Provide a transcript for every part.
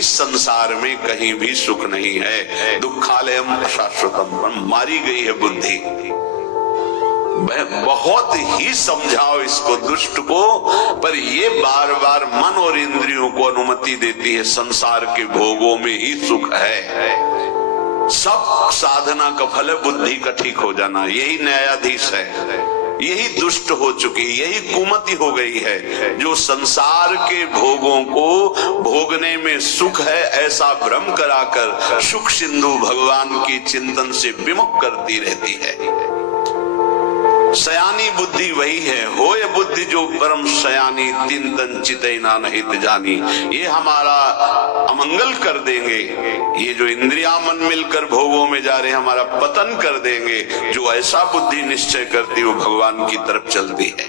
इस संसार में कहीं भी सुख नहीं है। दुखालयम अशाश्वतम, मारी गई है बुद्धि। बहुत ही समझाओ इसको, दुष्ट को, पर ये बार बार मन और इंद्रियों को अनुमति देती है संसार के भोगों में ही सुख है। सब साधना का फल है बुद्धि का ठीक हो जाना। यही न्यायाधीश है, यही दुष्ट हो चुकी, यही कुमति हो गई है, जो संसार के भोगों को भोगने में सुख है ऐसा भ्रम कराकर सुख सिंधु भगवान की चिंतन से विमुख करती रहती है। सयानी बुद्धि वही है, होय बुद्धि जो परम सयानी, तीन तन चितैना नहीं जानी। ये हमारा अमंगल कर देंगे, ये जो इंद्रिया मन मिलकर भोगों में जा रहे हैं हमारा पतन कर देंगे। जो ऐसा बुद्धि निश्चय करती वो भगवान की तरफ चलती है।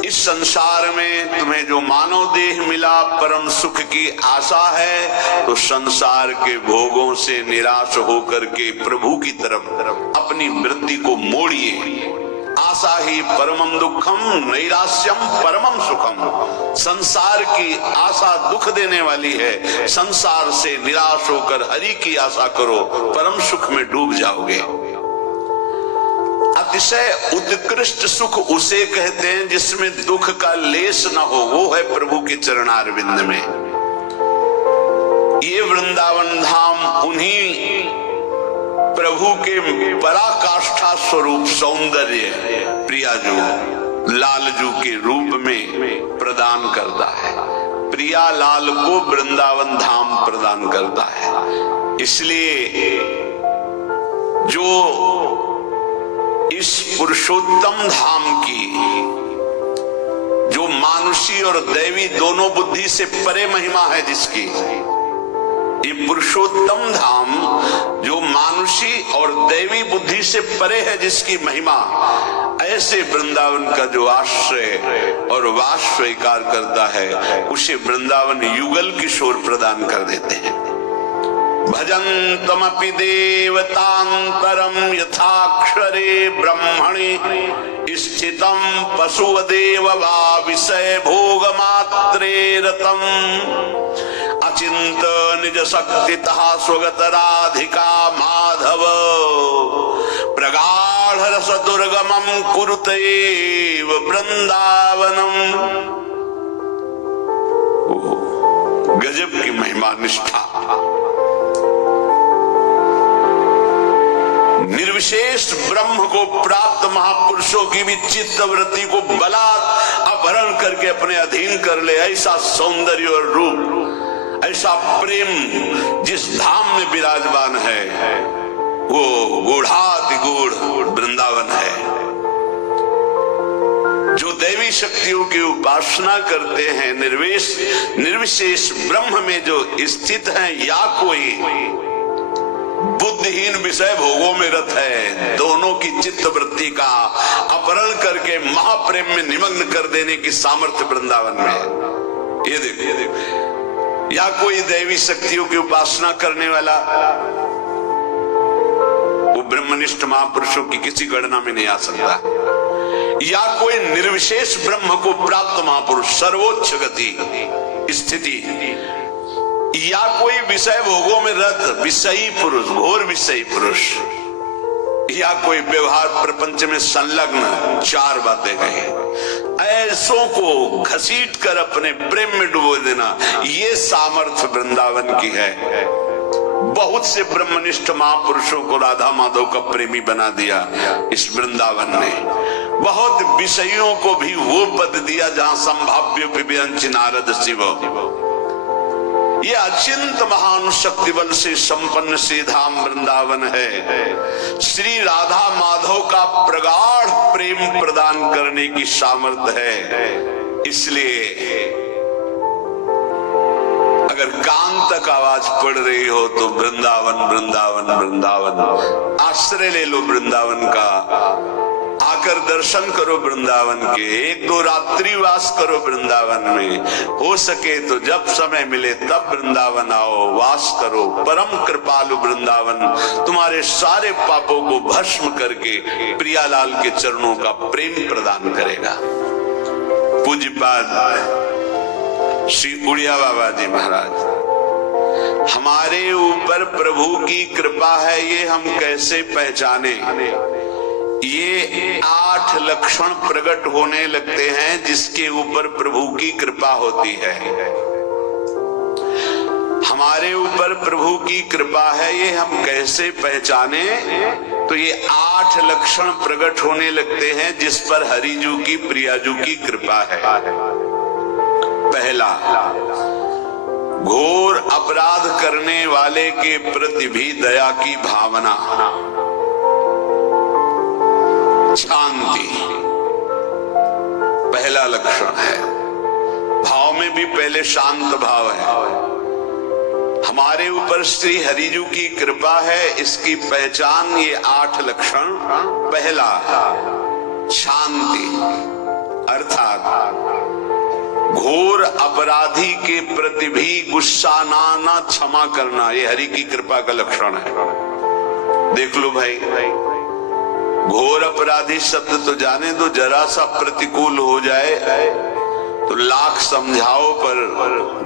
इस संसार में तुम्हें जो मानव देह मिला, परम सुख की आशा है, तो संसार के भोगों से निराश होकर के प्रभु की तरफ अपनी वृत्ति को मोड़िए। आशा ही परमम दुखम, नैराश्यम परमम सुखम। संसार की आशा दुख देने वाली है। संसार से निराश होकर हरि की आशा करो, परम सुख में डूब जाओगे। अतिशय उत्कृष्ट सुख उसे कहते हैं जिसमें दुख का लेस न हो, वो है प्रभु के चरणारविंद में। ये वृंदावन धाम उन्हीं प्रभु के पराकाष्ठा स्वरूप सौंदर्य प्रियाजू लालजू के रूप में प्रदान करता है। प्रिया लाल को वृंदावन धाम प्रदान करता है। इसलिए जो इस पुरुषोत्तम धाम की, जो मानुषी और दैवी दोनों बुद्धि से परे महिमा है जिसकी, ये पुरुषोत्तम धाम जो मानुषी और दैवी बुद्धि से परे है जिसकी महिमा, ऐसे वृंदावन का जो आश्रय और वास स्वीकार करता है उसे वृंदावन युगल किशोर प्रदान कर देते हैं। भजन्तमपि देवतान्तरं यथाक्षरे ब्रह्मणि स्थितं पशुवदेव वा विषय भोगमात्रे रतम् अचिंत निज शक्तितः स्वगतराधिका माधव प्रगाढ़ रस दुर्गमं कुरुतेव वृंदावनम। गजब की महिमा निष्ठा। निर्विशेष ब्रह्म को प्राप्त महापुरुषों की भी चित्त वृत्ति को बलात् अपहरण करके अपने अधीन कर ले, ऐसा सौंदर्य और रूप, ऐसा प्रेम जिस धाम में विराजमान है वो गूढ़ातिगूढ़ वृंदावन है। जो दैवी शक्तियों की उपासना करते हैं, निर्विशेष ब्रह्म में जो स्थित हैं, या कोई बुद्धिहीन विषय भोगों में रत है, दोनों की चित्त वृत्ति का अपहरण करके महाप्रेम में निमग्न कर देने की सामर्थ्य वृंदावन में है। ये देखो, या कोई दैवी शक्तियों की उपासना करने वाला, वो ब्रह्मनिष्ठ महापुरुषों की किसी गणना में नहीं आ सकता। या कोई निर्विशेष ब्रह्म को प्राप्त महापुरुष, सर्वोच्च गति स्थिति, या कोई विषय भोगों में रत विषयी पुरुष, घोर विषयी पुरुष, या कोई व्यवहार प्रपंच में संलग्न, चार बातें कही, ऐसों को घसीट कर अपने प्रेम में डुबो देना, ये सामर्थ्य वृंदावन की है। बहुत से ब्रह्मनिष्ठ महापुरुषों को राधा माधव का प्रेमी बना दिया इस वृंदावन ने। बहुत विषयों को भी वो पद दिया जहां संभाव्य पिबंच नारद शिव। ये अचिंत महान शक्ति बल से संपन्न से धाम वृंदावन है। श्री राधा माधव का प्रगाढ़ प्रेम प्रदान करने की सामर्थ्य है। इसलिए अगर कान तक आवाज पड़ रही हो तो वृंदावन वृंदावन वृंदावन, आश्रय ले लो वृंदावन का, आकर दर्शन करो वृंदावन के, एक दो रात्रि वास करो वृंदावन में, हो सके तो जब समय मिले तब वृंदावन आओ, वास करो। परम कृपालु वृंदावन तुम्हारे सारे पापों को भस्म करके प्रियालाल के चरणों का प्रेम प्रदान करेगा। पूज्यपाद श्री उड़िया बाबा जी महाराज, हमारे ऊपर प्रभु की कृपा है ये हम कैसे पहचाने? ये 8 लक्षण प्रकट होने लगते हैं जिसके ऊपर प्रभु की कृपा होती है। हमारे ऊपर प्रभु की कृपा है ये हम कैसे पहचाने? तो ये 8 लक्षण प्रकट होने लगते हैं जिस पर हरिजू की प्रियाजू की कृपा है। पहला, घोर अपराध करने वाले के प्रति भी दया की भावना, शांति पहला लक्षण है। भाव में भी पहले शांत भाव है। हमारे ऊपर श्री हरिजू की कृपा है, इसकी पहचान ये 8 लक्षण। पहला, शांति, अर्थात घोर अपराधी के प्रति भी गुस्सा ना क्षमा करना, ये हरि की कृपा का लक्षण है। देख लो भाई, घोर अपराधी शब्द तो जाने दो, जरा सा प्रतिकूल हो जाए तो लाख समझाओ पर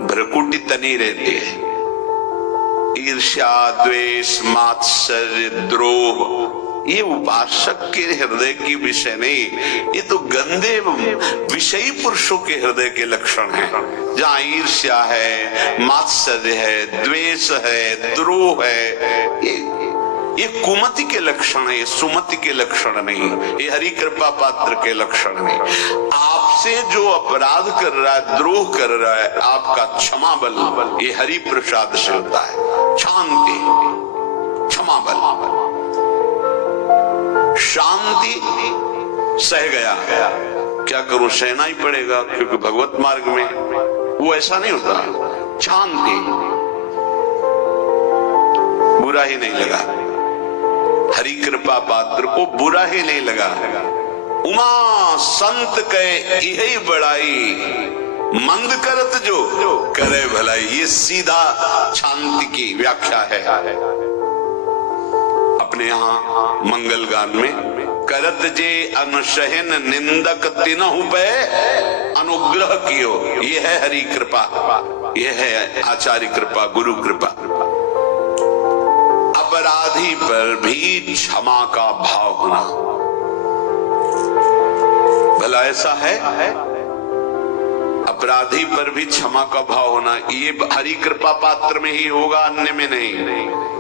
भ्रकुटी तनी रहती है। ईर्ष्या, द्वेष, मात्सर्य, द्रोह, ये उपासक के हृदय की विषय नहीं, ये तो गंदे विषयी पुरुषों के हृदय के लक्षण हैं। जहाँ ईर्ष्या है, मात्सर्य है, द्वेष है, द्रोह है, ये कुमति के लक्षण है, ये सुमति के लक्षण नहीं, ये हरि कृपा पात्र के लक्षण नहीं। आपसे जो अपराध कर रहा है, द्रोह कर रहा है, आपका क्षमा बल ये हरि प्रसाद से होता है। शांति, क्षमा बल, शांति, सह गया, क्या करूं, सहना ही पड़ेगा क्योंकि भगवत मार्ग में वो ऐसा नहीं होता। शांति, बुरा ही नहीं लगा, हरि कृपा पात्र को बुरा ही नहीं लगा। उमा संत कहे यही बड़ाई, मंद करत जो करे भलाई, ये सीधा शांति की व्याख्या है। अपने यहाँ मंगल गान में करत जे अनुशहन निंदक तिनहु पे अनुग्रह कियो, ये है हरि कृपा, ये है आचार्य कृपा, गुरु कृपा। अपराधी पर भी क्षमा का भाव होना, भला ऐसा है? अपराधी पर भी क्षमा का भाव होना, ये हरि कृपा पात्र में ही होगा, अन्य में नहीं।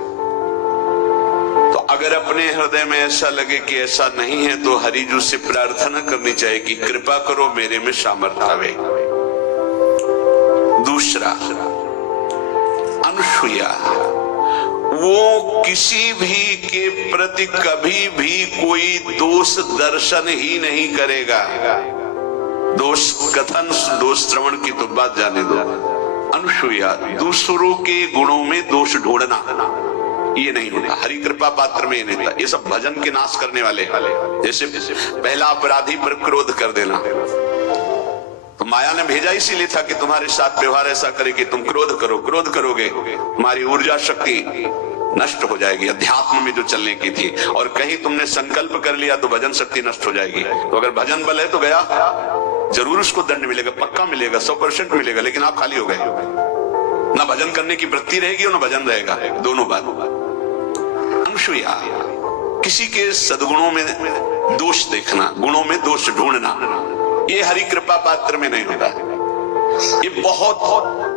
तो अगर अपने हृदय में ऐसा लगे कि ऐसा नहीं है तो हरिजू से प्रार्थना करनी चाहिए कि कृपा करो मेरे में सामर्थ्य आवे। दूसरा, अनुसूया, वो किसी भी के प्रति कभी भी कोई दोष दर्शन ही नहीं करेगा। दोष कथन, दोष श्रवण की तो बात जाने दो। अनुसूया, दूसरों के गुणों में दोष ढूंढना ये नहीं होता, हरि कृपा पात्र में ये नहीं होता। ये सब भजन के नाश करने वाले, जैसे पहला अपराधी पर क्रोध कर देना, तो माया ने भेजा इसीलिए था कि तुम्हारे साथ व्यवहार ऐसा करे कि तुम क्रोध करो, क्रोध करोगे तुम्हारी ऊर्जा शक्ति नष्ट हो जाएगी, अध्यात्म में जो चलने की थी। और कहीं तुमने संकल्प कर लिया तो भजन शक्ति नष्ट हो जाएगी। तो अगर भजन बल है तो गया, जरूर उसको दंड मिलेगा, पक्का मिलेगा, 100% मिलेगा, लेकिन आप खाली हो गए। ना भजन करने की वृत्ति रहेगी और ना भजन रहेगा, दोनों बात। अनुसूया, किसी के सद्गुणों में दोष देखना, गुणों में दोष ढूंढना, ये हरि कृपा पात्र में नहीं होता। ये बहुत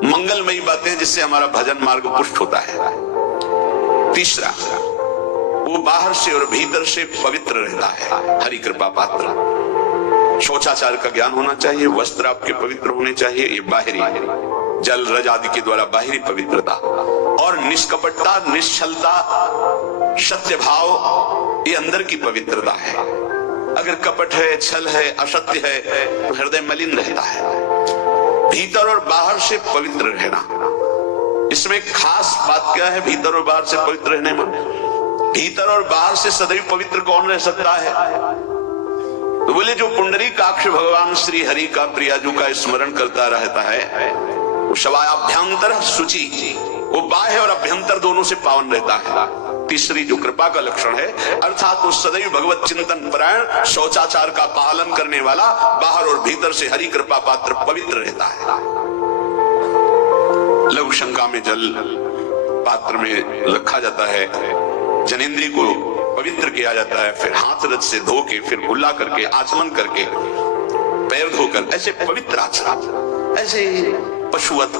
मंगलमयी बातें हैं जिससे हमारा भजन मार्ग पुष्ट होता है। तीसरा, वो बाहर से और भीतर से पवित्र रहता है, हरि कृपा पात्र। शौचाचार का ज्ञान होना चाहिए, वस्त्र आपके पवित्र होने चाहिए, ये बाहरी, जल रज आदि के द्वारा बाहरी पवित्रता। और निष्कपटता, निश्चलता, सत्य भाव, ये अंदर की पवित्रता है। अगर कपट है, छल है, असत्य है तो हृदय मलिन रहता है। भीतर और बाहर से पवित्र रहना, इसमें खास बात क्या है? भीतर और बाहर से पवित्र रहने में, भीतर और बाहर से सदैव पवित्र कौन रह सकता है? तो बोले जो पुंडरीकाक्ष भगवान श्री हरि का, प्रियाजू का स्मरण करता रहता है, वो शवाभ्यंतर शुचि, वो बाह्य और अभ्यंतर दोनों से पावन रहता है। तीसरी जो कृपा का लक्षण है, अर्थात वो सदैव भगवत चिंतन परायण, शौचाचार का पालन करने वाला, बाहर और भीतर से हरि कृपा पात्र पवित्र रहता है। लघु शंका में जल पात्र में रखा जाता है, जनेंद्रिय को पवित्र किया जाता है, फिर हाथ रथ से धो के, फिर कुल्ला करके, आचमन करके, पैर धोकर, ऐसे पवित्र आचरण, ऐसे पशुवत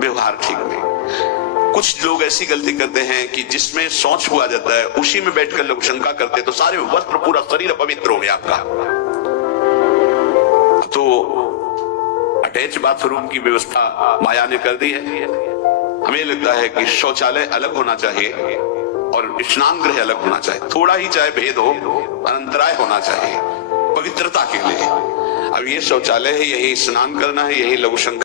व्यवहार ठीक नहीं। कुछ लोग ऐसी गलती करते हैं कि जिसमें शौच हुआ जाता है उसी में बैठकर लघु शंका करते, तो सारे वस्त्र, पूरा शरीर पवित्र हो गया आपका। तो अटैच बाथरूम की व्यवस्था माया ने कर दी है। हमें लगता है कि शौचालय अलग होना चाहिए और स्नान गृह अलग होना चाहिए, थोड़ा ही चाहे भेद हो, अंतराय होना चाहिए पवित्रता के लिए। अब ये शौचालय है, यही स्नान करना है, यही लघु शंका